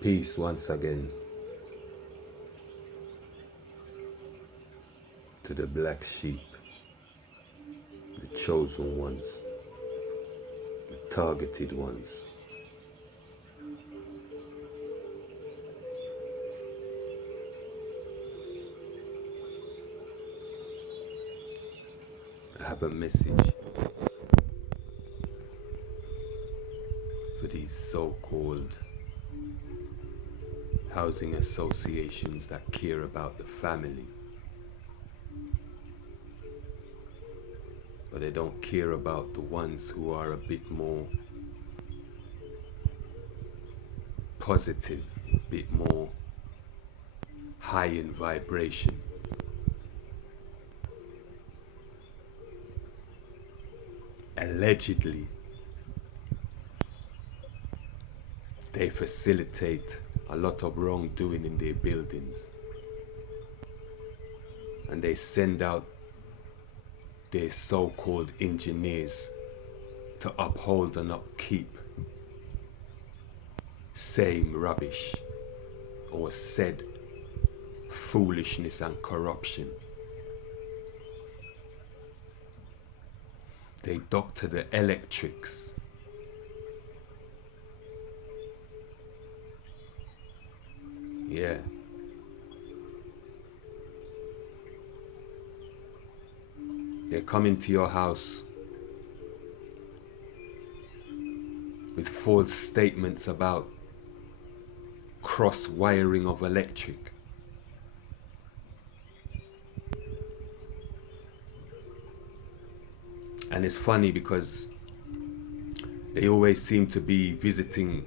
Peace once again to the black sheep, the chosen ones, the targeted ones. I have a message for these so-called housing associations that care about the family, but they don't care about the ones who are a bit more positive, a bit more high in vibration. Allegedly, they facilitate a lot of wrongdoing in their buildings, and they send out their so-called engineers to uphold and upkeep same rubbish or said foolishness and corruption. They doctor the electrics. Yeah. They come into your house with false statements about cross wiring of electric. And it's funny because they always seem to be visiting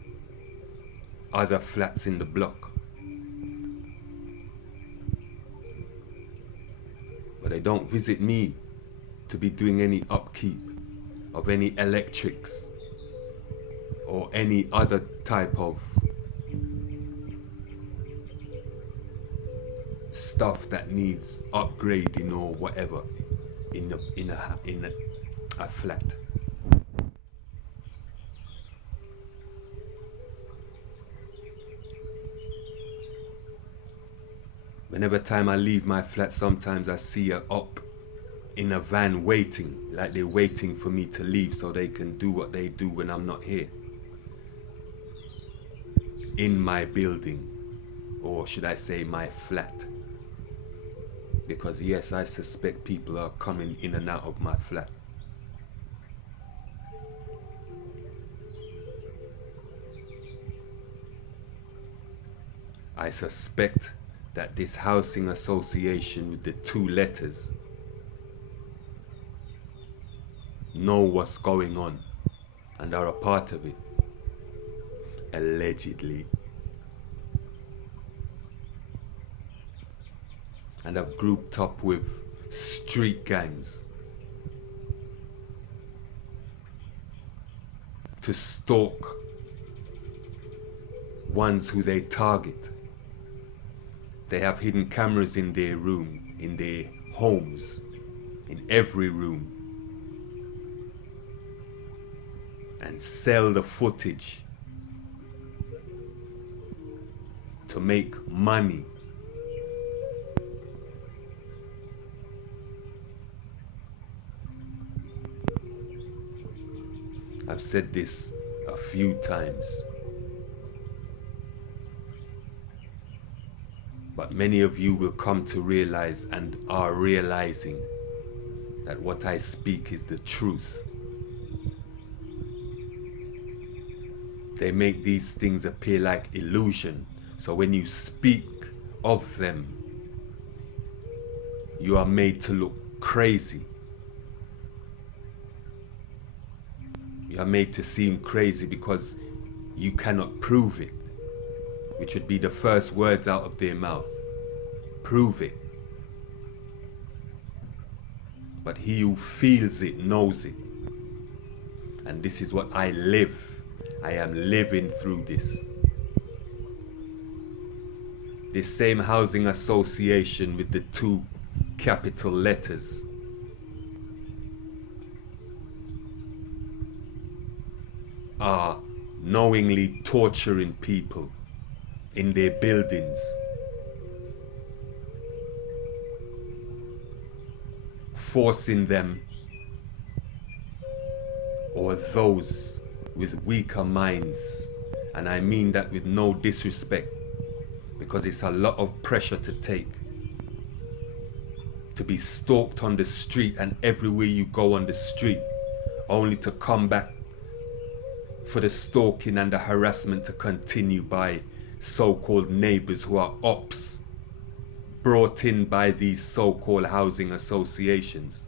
other flats in the block, but they don't visit me to be doing any upkeep of any electrics or any other type of stuff that needs upgrading or whatever in a flat. Whenever time I leave my flat, sometimes I see her up in a van waiting, like they're waiting for me to leave so they can do what they do when I'm not here. In my building, or should I say my flat. Because yes, I suspect people are coming in and out of my flat. I suspect that this housing association with the two letters know what's going on and are a part of it. Allegedly. And have grouped up with street gangs to stalk ones who they target. They have hidden cameras in their room, in their homes, in every room, and sell the footage to make money. I've said this a few times, but many of you will come to realize and are realizing that what I speak is the truth. They make these things appear like illusion, so when you speak of them, you are made to look crazy. You are made to seem crazy because you cannot prove it, which would be the first words out of their mouth. Prove it. But he who feels it knows it. And this is what I live. I am living through this. This same housing association with the two capital letters are knowingly torturing people in their buildings, forcing them, or those with weaker minds, and I mean that with no disrespect, because it's a lot of pressure to take, to be stalked on the street and everywhere you go on the street, only to come back for the stalking and the harassment to continue by so-called neighbors who are ops, brought in by these so-called housing associations.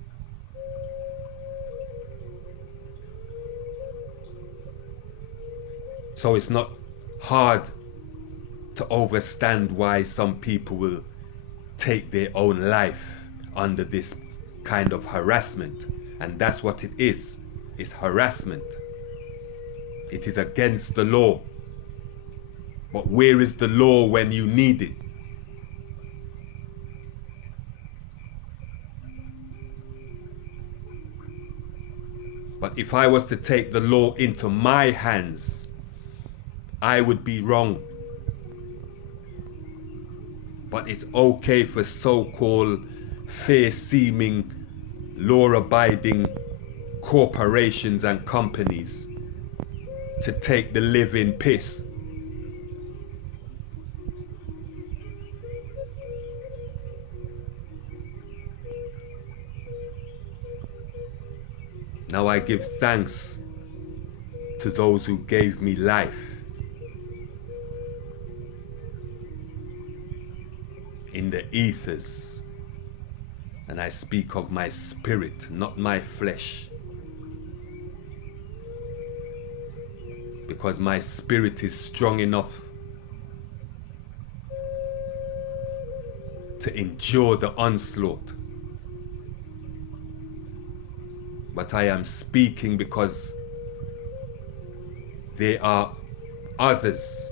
So it's not hard to understand why some people will take their own life under this kind of harassment. And that's what it is. It's harassment. It is against the law. But where is the law when you need it? But if I was to take the law into my hands, I would be wrong. But it's okay for so-called fair-seeming, law-abiding corporations and companies to take the living piss. Now I give thanks to those who gave me life. In the ethers, and I speak of my spirit, not my flesh, because my spirit is strong enough to endure the onslaught. But I am speaking because there are others.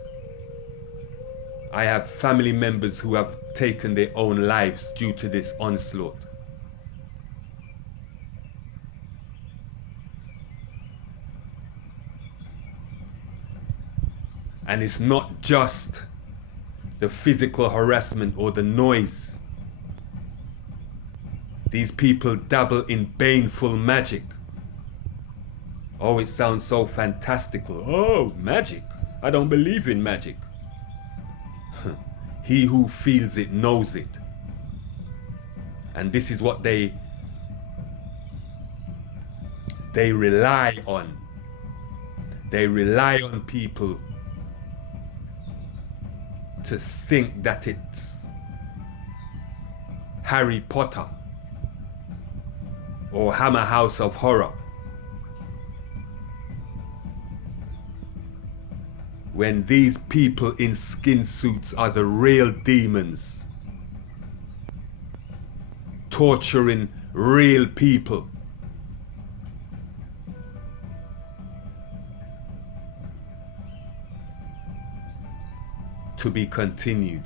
I have family members who have taken their own lives due to this onslaught. And it's not just the physical harassment or the noise. These people dabble in baneful magic. Oh, it sounds so fantastical. Oh, magic. I don't believe in magic. He who feels it knows it. And this is what they rely on. They rely on people to think that it's Harry Potter or Hammer House of Horror, when these people in skin suits are the real demons, torturing real people. To be continued.